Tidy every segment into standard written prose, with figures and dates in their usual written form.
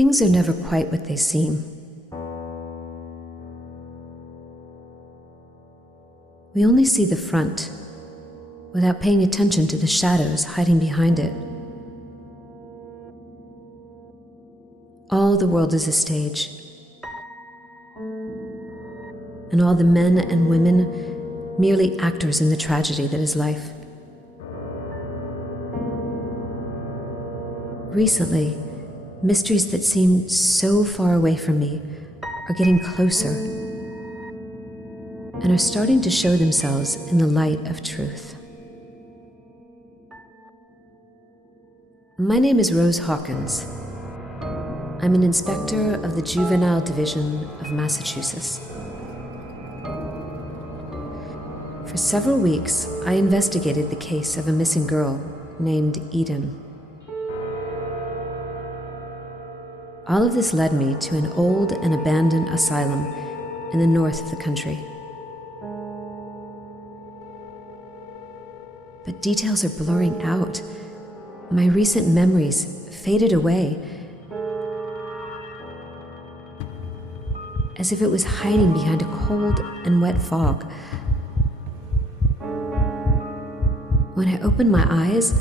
Things are never quite what they seem. We only see the front, without paying attention to the shadows hiding behind it. All the world is a stage, and all the men and women merely actors in the tragedy that is life. Recently, mysteries that seemed so far away from me are getting closer and are starting to show themselves in the light of truth. My name is Rose Hawkins. I'm an inspector of the Juvenile Division of Massachusetts. For several weeks, I investigated the case of a missing girl named Eden. All of this led me to an old and abandoned asylum in the north of the country. But details are blurring out. My recent memories faded away, as if it was hiding behind a cold and wet fog. When I opened my eyes,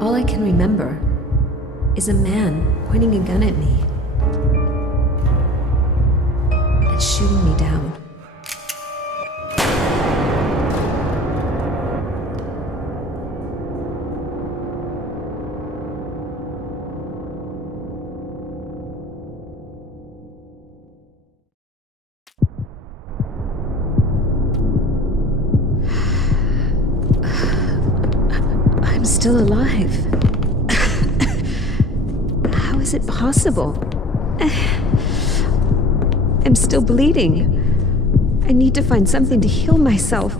all I can remember is a man pointing a gun at me and shooting me down. I'm still alive. How is it possible? I'm still bleeding. I need to find something to heal myself.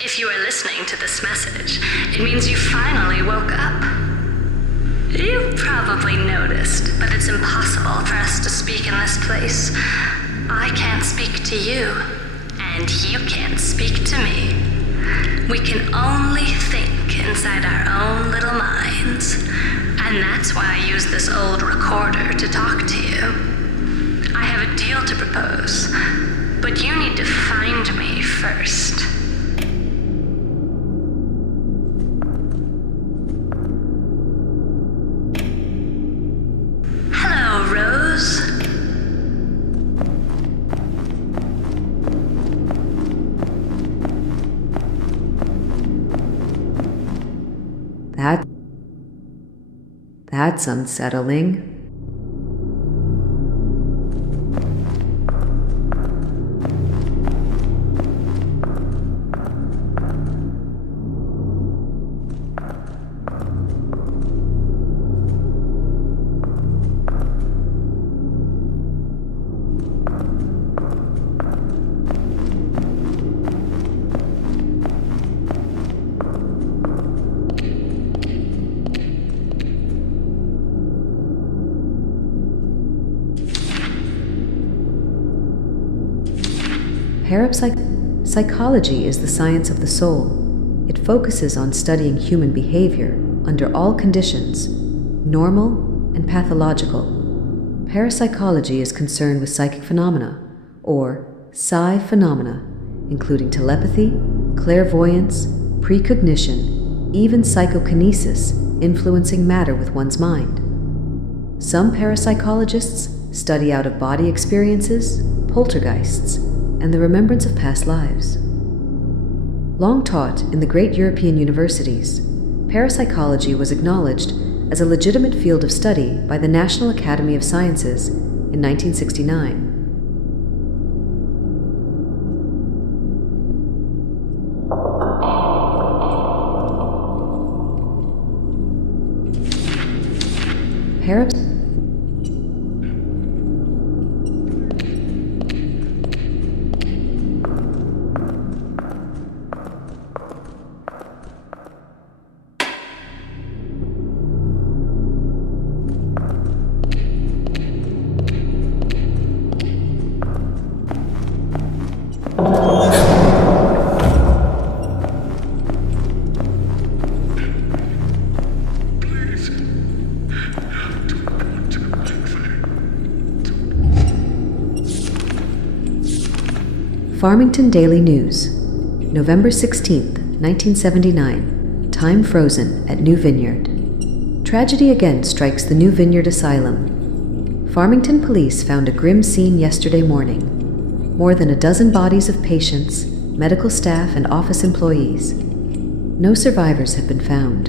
If you are listening to this message, it means you finally woke up. You've probably noticed, but it's impossible for us to speak in this place. I can't speak to you, and you can't speak to me. We can only think inside our own little minds, and that's why I use this old recorder to talk to you. I have a deal to propose, but you need to find me first. Hello, Rose. That's unsettling. Psychology is the science of the soul. It focuses on studying human behavior under all conditions, normal and pathological. Parapsychology is concerned with psychic phenomena, or psi phenomena, including telepathy, clairvoyance, precognition, even psychokinesis, influencing matter with one's mind. Some parapsychologists study out-of-body experiences, poltergeists, and the remembrance of past lives. Long taught in the great European universities, parapsychology was acknowledged as a legitimate field of study by the National Academy of Sciences in 1969. Farmington Daily News, November 16th, 1979. Time frozen at New Vineyard. Tragedy again strikes the New Vineyard Asylum. Farmington police found a grim scene yesterday morning. More than a dozen bodies of patients, medical staff, and office employees. No survivors have been found.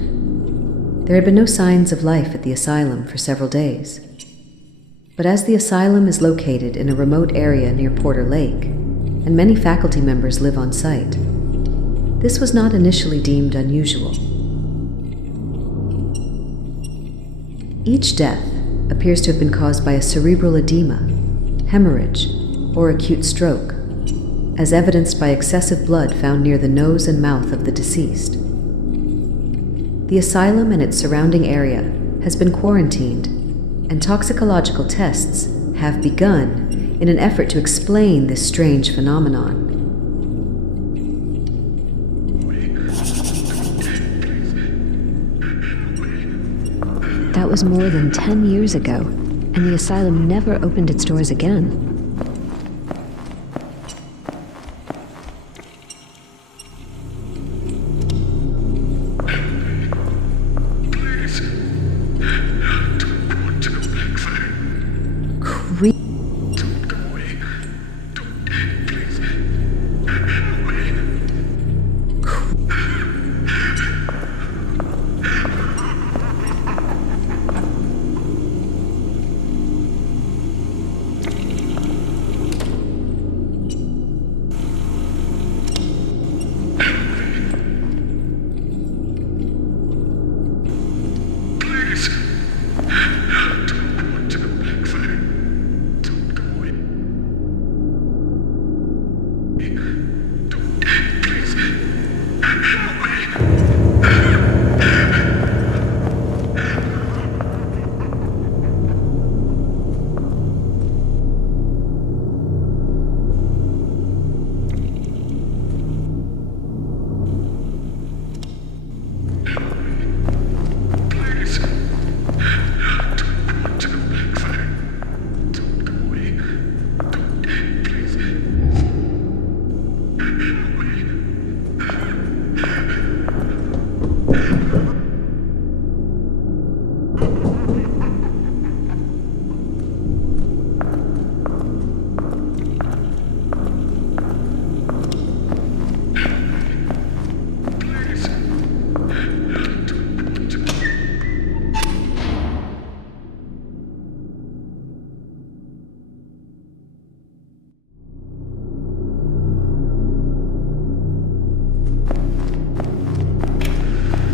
There had been no signs of life at the asylum for several days. But as the asylum is located in a remote area near Porter Lake, and many faculty members live on site, this was not initially deemed unusual. Each death appears to have been caused by a cerebral edema, hemorrhage, or acute stroke, as evidenced by excessive blood found near the nose and mouth of the deceased. The asylum and its surrounding area has been quarantined, and toxicological tests have begun in an effort to explain this strange phenomenon. That was more than 10 years ago, and the asylum never opened its doors again.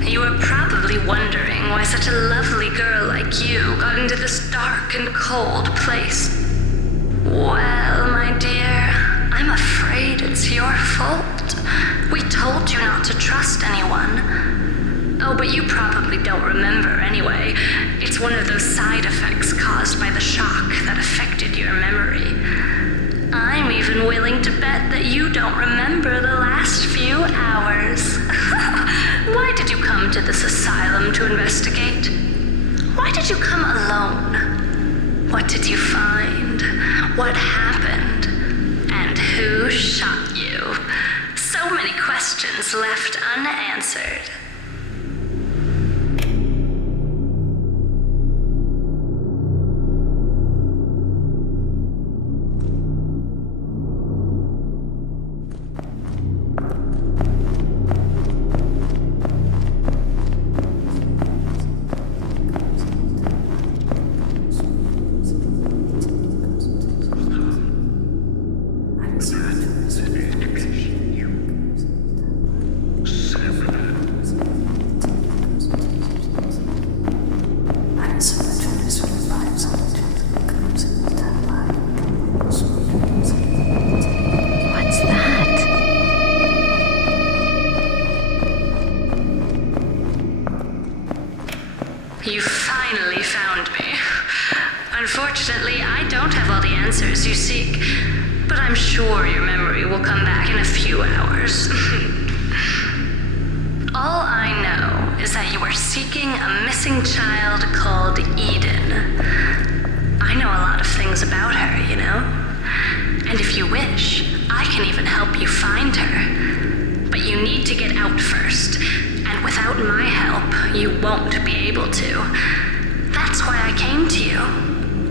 You are probably wondering why such a lovely girl like you got into this dark and cold place. Well, my dear, I'm afraid it's your fault. We told you not to trust anyone. Oh, but you probably don't remember anyway. It's one of those side effects caused by the shock that affected your memory. I'm even willing to bet that you don't remember the last few hours. Why did you come to this asylum to investigate? Why did you come alone? What did you find? What happened? And who shot you? So many questions left unanswered. What's that? You finally found me. Unfortunately, I don't have all the answers you seek, but I'm sure your memory will come back in a few hours. All I know is that you are seeking a missing child called Eden. I know a lot of things about her, you know? And if you wish, I can even help you find her. But you need to get out first, and without my help, you won't be able to. That's why I came to you.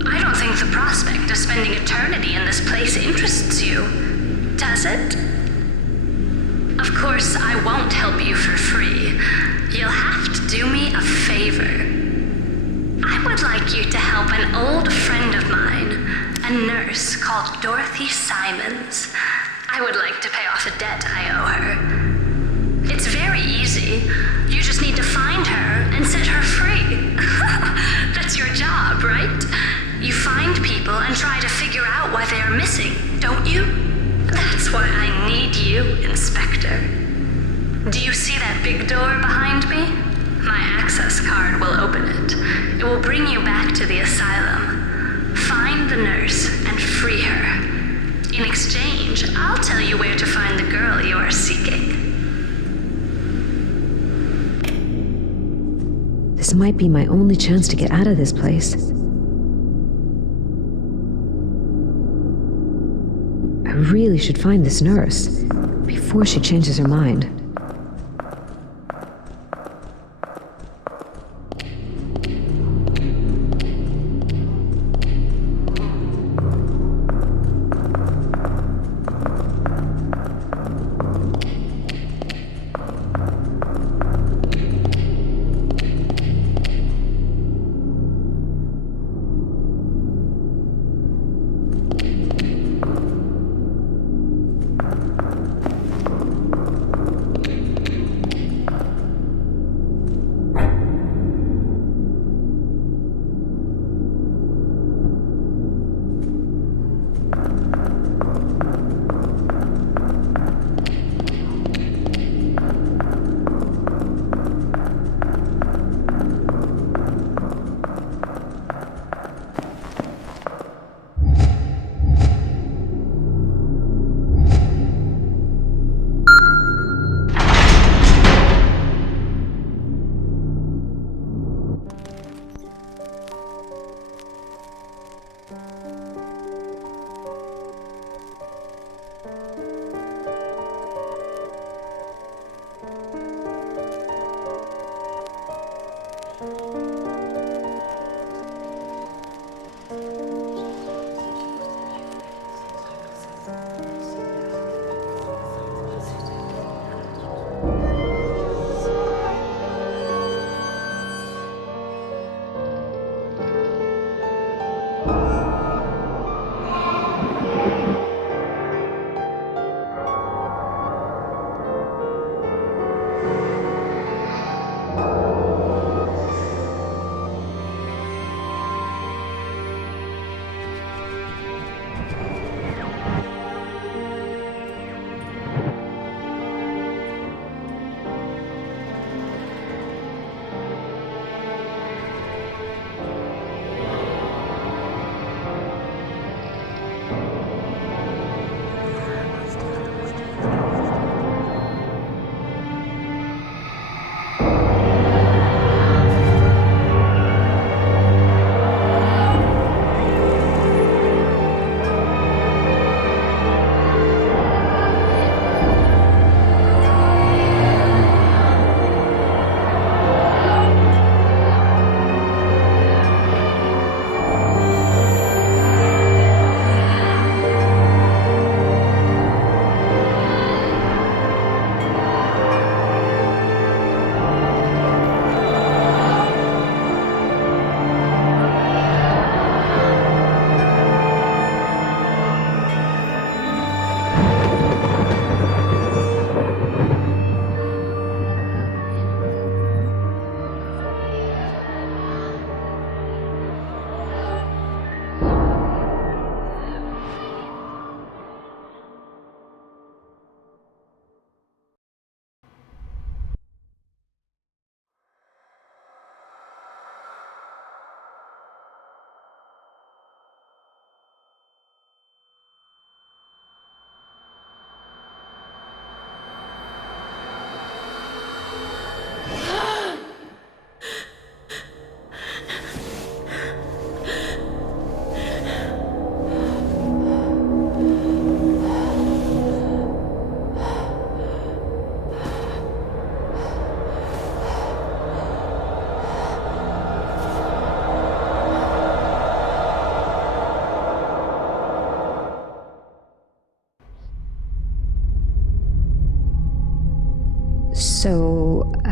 I don't think the prospect of spending eternity in this place interests you, does it? Of course, I won't help you for free. You'll have to do me a favor. I would like you to help an old friend of mine, a nurse called Dorothy Simons. I would like to pay off a debt I owe her. It's very easy. You just need to find her and set her free. That's your job, right? You find people and try to figure out why they are missing, don't you? That's why I need you, Inspector. Do you see that big door behind me? My access card will open it. It will bring you back to the asylum. Find the nurse and free her. In exchange, I'll tell you where to find the girl you are seeking. This might be my only chance to get out of this place. I really should find this nurse before she changes her mind.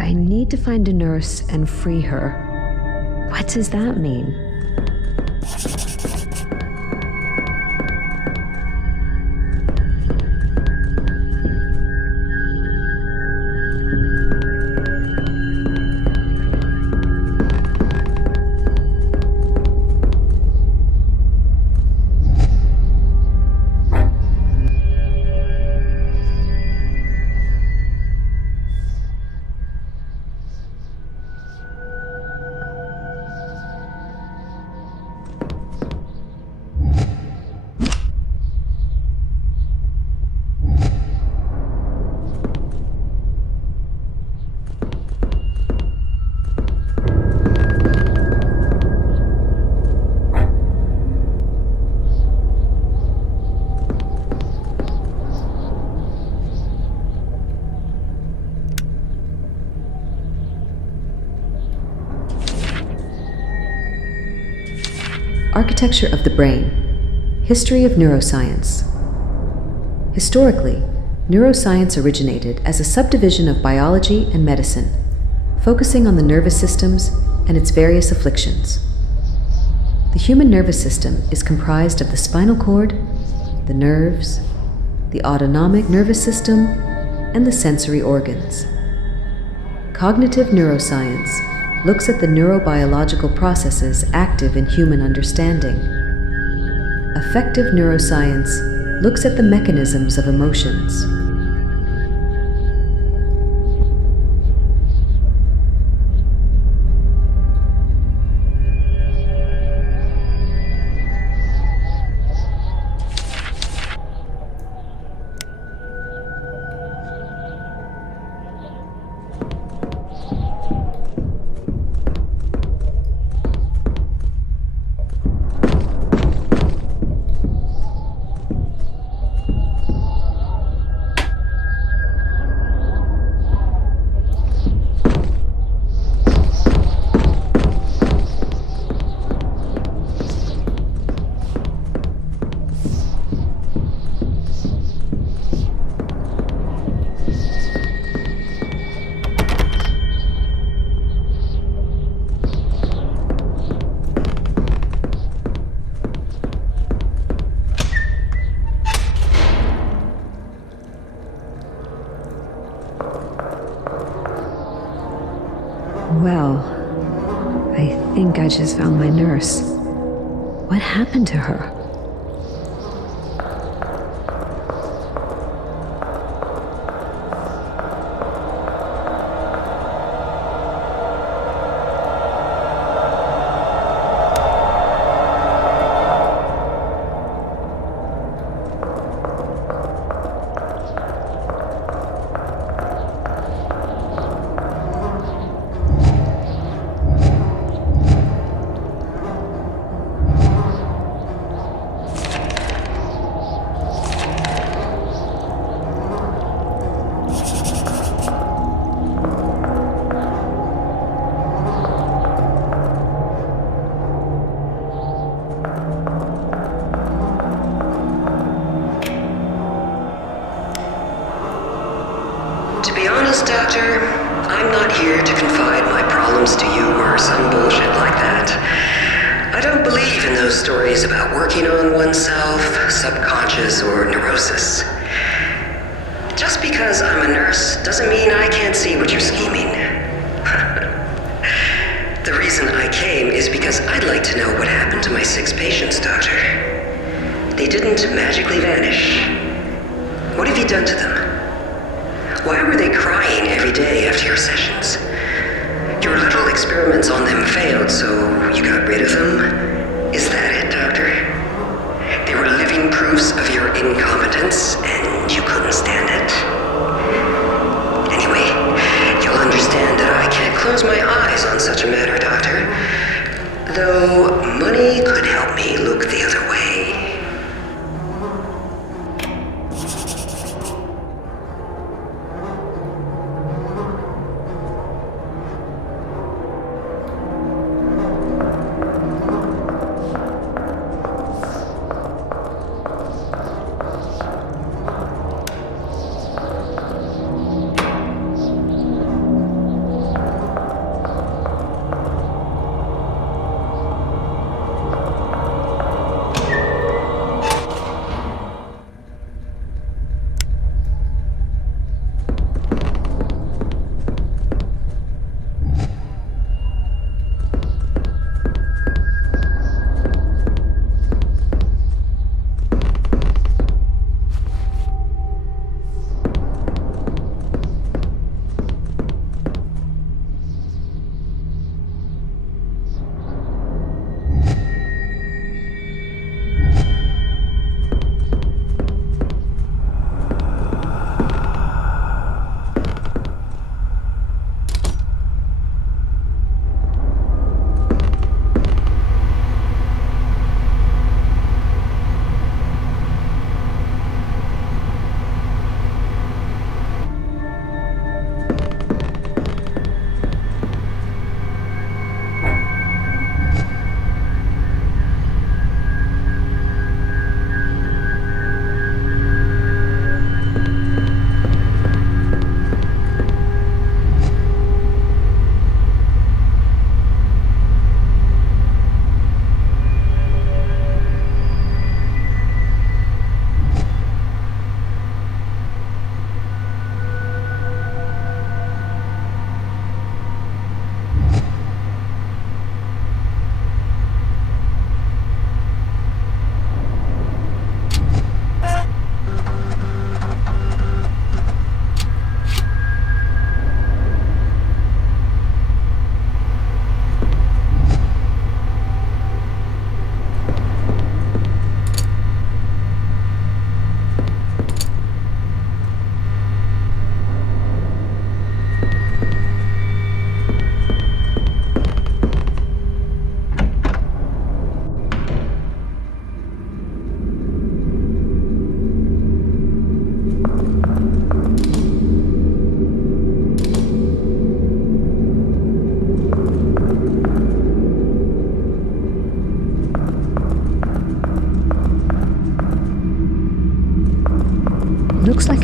I need to find a nurse and free her. What does that mean? Architecture of the brain. History of neuroscience. Historically, neuroscience originated as a subdivision of biology and medicine, focusing on the nervous systems and its various afflictions. The human nervous system is comprised of the spinal cord, the nerves, the autonomic nervous system, and the sensory organs. Cognitive neuroscience looks at the neurobiological processes active in human understanding. Affective neuroscience looks at the mechanisms of emotions. Well, I think I just found my nurse. What happened to her? Doctor, I'm not here to confide my problems to you or some bullshit like that. I don't believe in those stories about working on oneself, subconscious, or neurosis. Just because I'm a nurse doesn't mean I can't see what you're scheming. The reason I came is because I'd like to know what happened to my 6 patients, Doctor. They didn't magically vanish. What have you done to them? Why were they crying every day after your sessions? Your little experiments on them failed, so you got rid of them? Is that it, Doctor? They were living proofs of your incompetence, and you couldn't stand it? Anyway, you'll understand that I can't close my eyes on such a matter, Doctor. Though money could help me look the other way.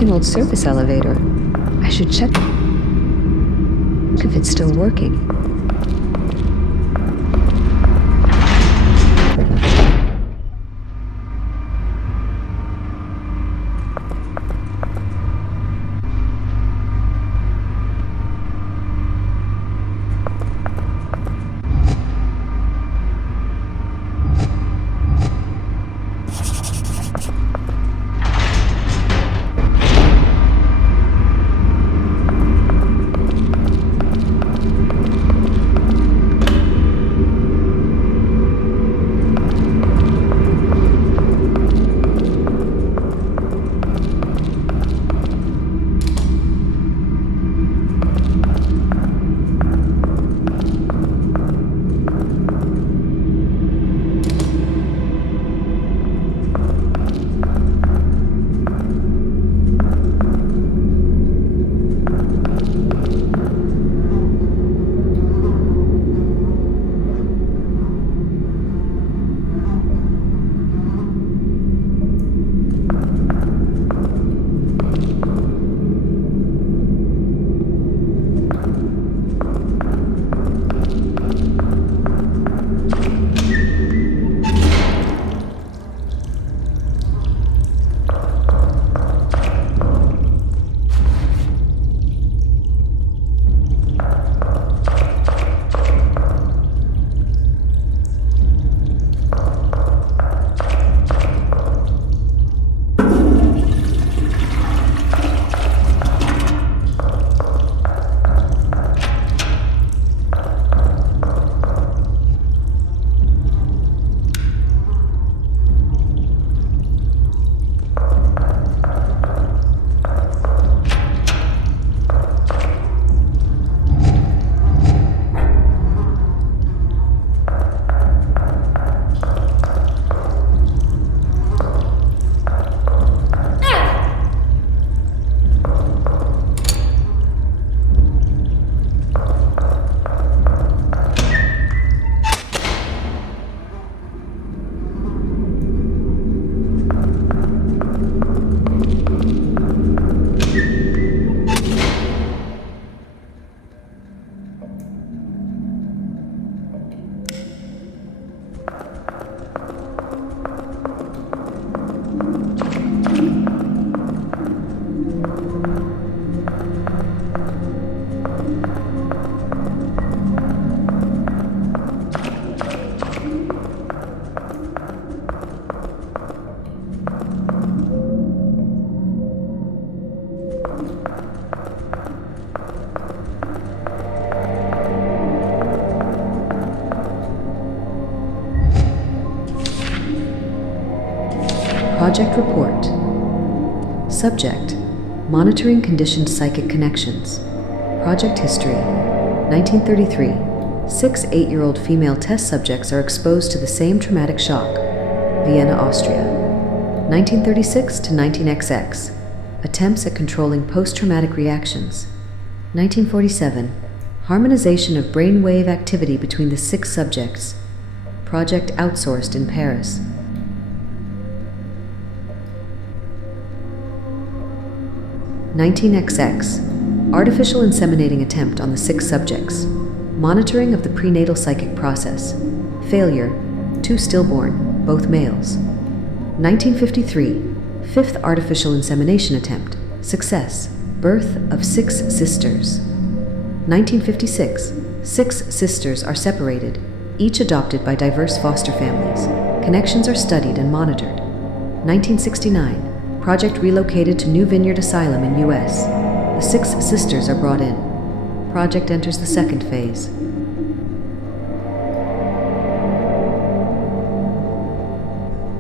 like an old service elevator. I should check if it's still working. Project Report. Subject: Monitoring Conditioned Psychic Connections. Project History: 1933. 6 8-year-old female test subjects are exposed to the same traumatic shock. Vienna, Austria. 1936 to 19XX. Attempts at controlling post-traumatic reactions. 1947. Harmonization of brainwave activity between the 6 subjects. Project outsourced in Paris. 19XX. Artificial inseminating attempt on the 6 subjects. Monitoring of the prenatal psychic process. Failure. 2 stillborn, both males. 1953. 5th artificial insemination attempt. Success. Birth of 6 sisters. 1956. 6 sisters are separated, each adopted by diverse foster families. Connections are studied and monitored. 1969. Project relocated to New Vineyard Asylum in U.S. The 6 sisters are brought in. Project enters the 2nd phase.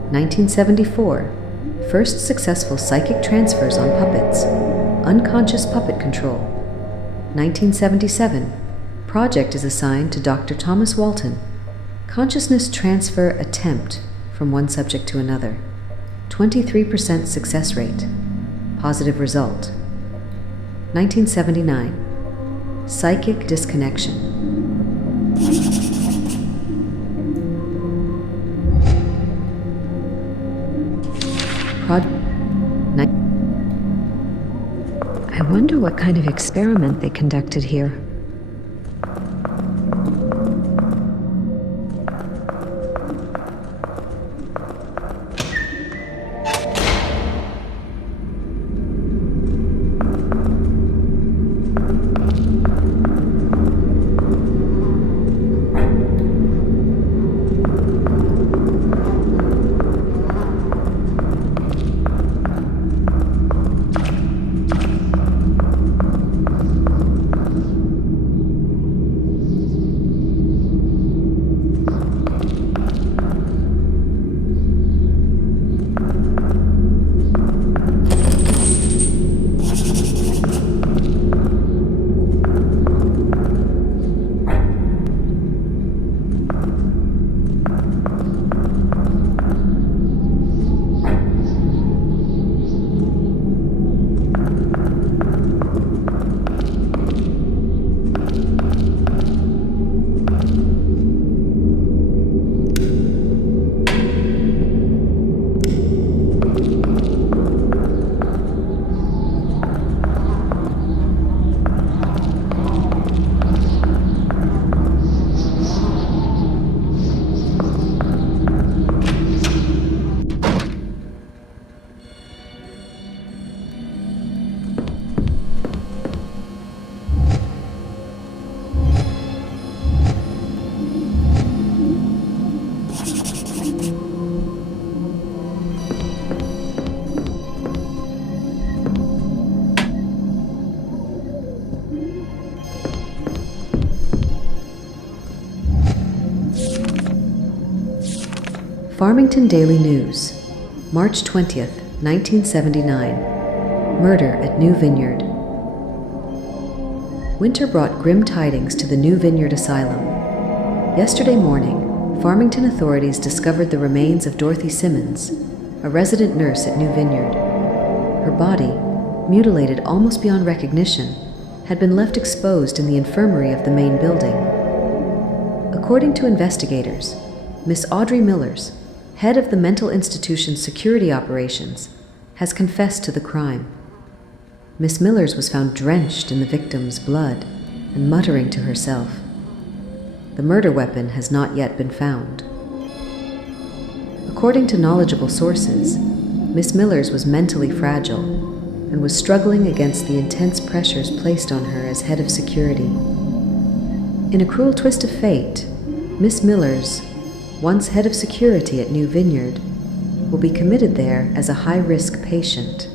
1974. First successful psychic transfers on puppets. Unconscious puppet control. 1977. Project is assigned to Dr. Thomas Walton. Consciousness transfer attempt from one subject to another. 23% success rate. Positive result. 1979. Psychic disconnection. wonder what kind of experiment they conducted here. Farmington Daily News, March 20th, 1979. Murder at New Vineyard. Winter brought grim tidings to the New Vineyard Asylum. Yesterday morning, Farmington authorities discovered the remains of Dorothy Simmons, a resident nurse at New Vineyard. Her body, mutilated almost beyond recognition, had been left exposed in the infirmary of the main building. According to investigators, Miss Audrey Millers, head of the mental institution's security operations, has confessed to the crime. Miss Millers was found drenched in the victim's blood and muttering to herself. The murder weapon has not yet been found. According to knowledgeable sources, Miss Millers was mentally fragile and was struggling against the intense pressures placed on her as head of security. In a cruel twist of fate, Miss Millers, once head of security at New Vineyard, will be committed there as a high-risk patient.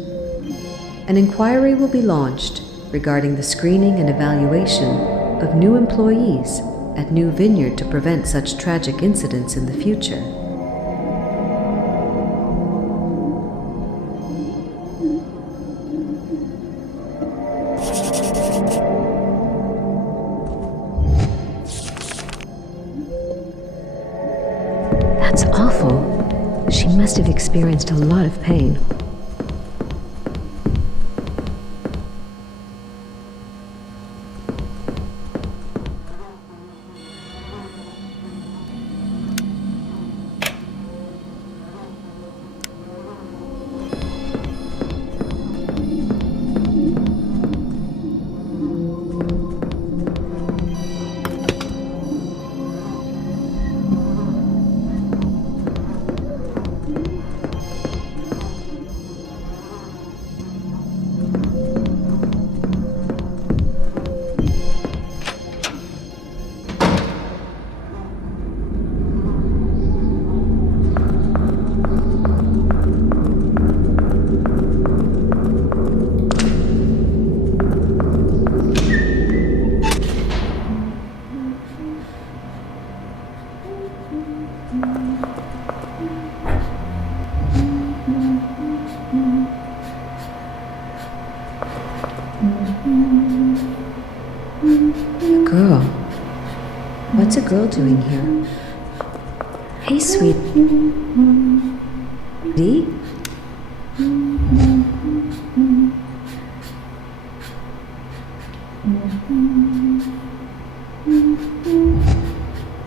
An inquiry will be launched regarding the screening and evaluation of new employees at New Vineyard to prevent such tragic incidents in the future. That's awful. She must have experienced a lot of pain. Girl. What's a girl doing here? Hey, sweet. Dee?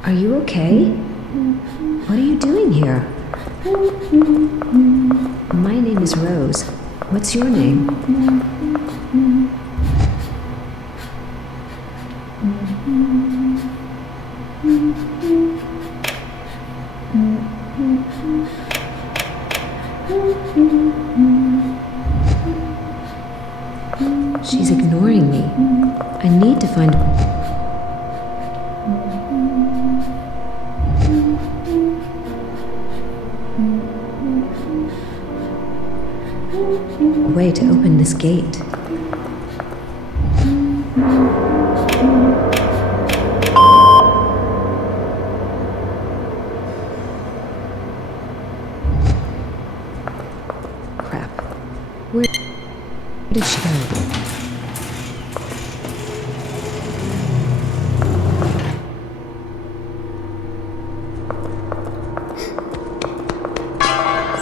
Are you okay? What are you doing here? My name is Rose. What's your name? She's ignoring me. I need to find a way to open this gate. Crap. Where did she go?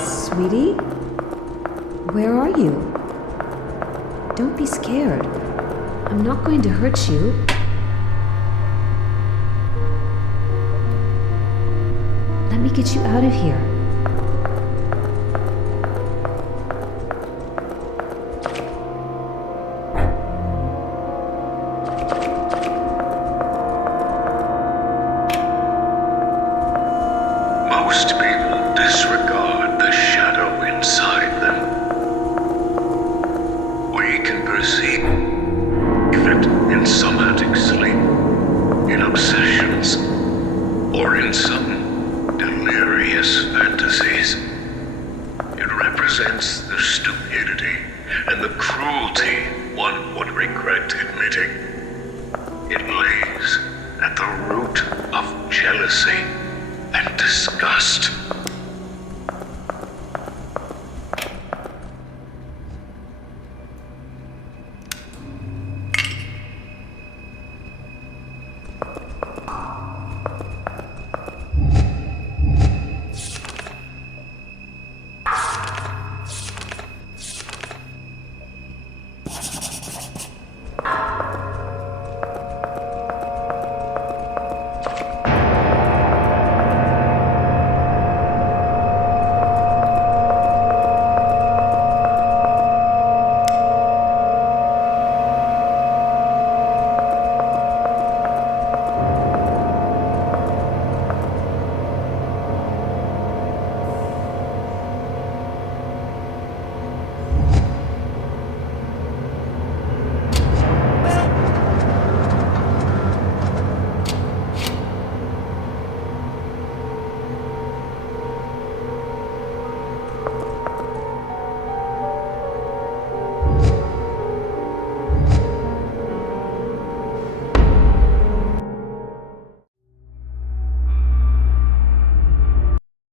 Sweetie? Where are you? Don't be scared. I'm not going to hurt you. Let me get you out of here. Most people disregard the shadow inside them. We can perceive it in somatic sleep, in obsessions, or in some delirious fantasies. It represents the stupidity and the cruelty one would regret admitting. It lays at the root of jealousy and disgust.